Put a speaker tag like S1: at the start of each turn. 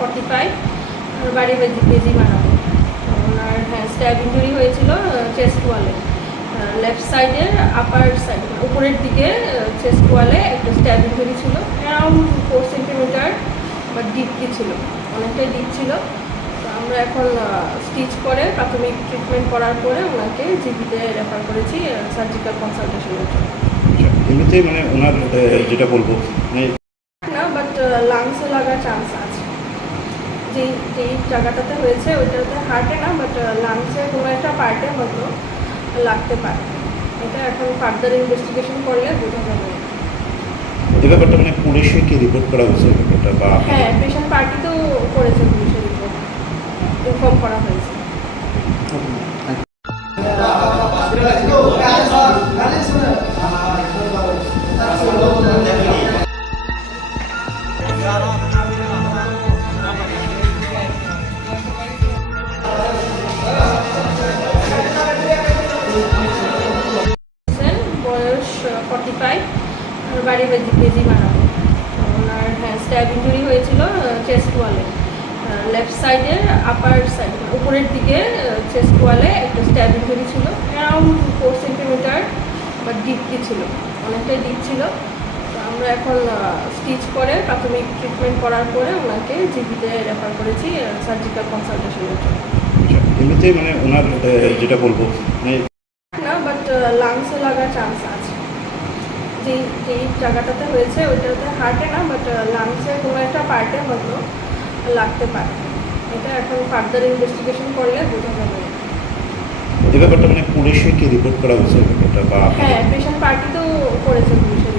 S1: Forty five বাড়ি বেজি বেজি বানাবো ওনার হ্যাঁ স্ট্যাব ইঞ্জুরি হয়েছিল চেস্ট ওয়ালে লেফট সাইডে আপার সাইড উপরের দিকে চেস্ট ওয়ালে একটা স্ট্যাব ইঞ্জুরি ছিল অ্যারাউন্ড ফোর সেন্টিমিটার বা ডিপলি ছিল অনেকটাই ডিপ ছিল। তো আমরা এখন স্টিচ করে প্রাথমিক ট্রিটমেন্ট করার পরে ওনাকে জিবিতে রেফার করেছি সার্জিক্যাল কনসালটেশনের জন্য।
S2: এমনিতে মানে ওনার যেটা বলব মানে
S1: না বাট লাংসে লাগার চান্স আছে। যেই যেই জায়গাটাতে হয়েছে ওইটাতে হার্টে না বাট লাংসের কোনো একটা পার্টে হয়তো লাগতে পারে। এটা এখন ফার্দার ইনভেস্টিগেশন করলে বোঝা যাবে।
S2: এই ব্যাপারটা মানে পুলিশে কি রিপোর্ট করা হয়েছে? ব্যাপারটা বা
S1: হ্যাঁ পেশেন্ট তো করেছে পুলিশের ফর্টি ফাইভ বাড়ি বেজি বানাবো। ওনার হ্যাঁ স্ট্যাব ইঞ্জুরি হয়েছিল চেস্ট ওয়ালে লেফট সাইডের আপার সাইড উপরের দিকে চেস্ট ওয়ালে একটা স্ট্যাব ইঞ্জুরি ছিল। অ্যারাউন্ড ফোর সেন্টিমিটার বা ডিপলি ছিল অনেকটাই ডিপ ছিল। আমরা এখন স্টিচ করে প্রাথমিক ট্রিটমেন্ট করার পরে ওনাকে জিবিতে রেফার করেছি সার্জিক্যাল কনসালটেশনের জন্য।
S2: এমনিতে মানে ওনার যেটা বলব মানে
S1: না বাট লাংসে লাগার চান্স আছে। যেই যেই জায়গাটাতে হয়েছে ওইটাতে হার্টে না বাট লাংসের কোনো একটা পার্টে হয়তো লাগতে পারে। এটা এখন ফার্দার ইনভেস্টিগেশন করলে বোঝা যাবে।
S2: এই ব্যাপারটা মানে পুলিশে কি রিপোর্ট করা হয়েছে? ব্যাপারটা বা
S1: হ্যাঁ পেশেন্ট তো করেছে পুলিশের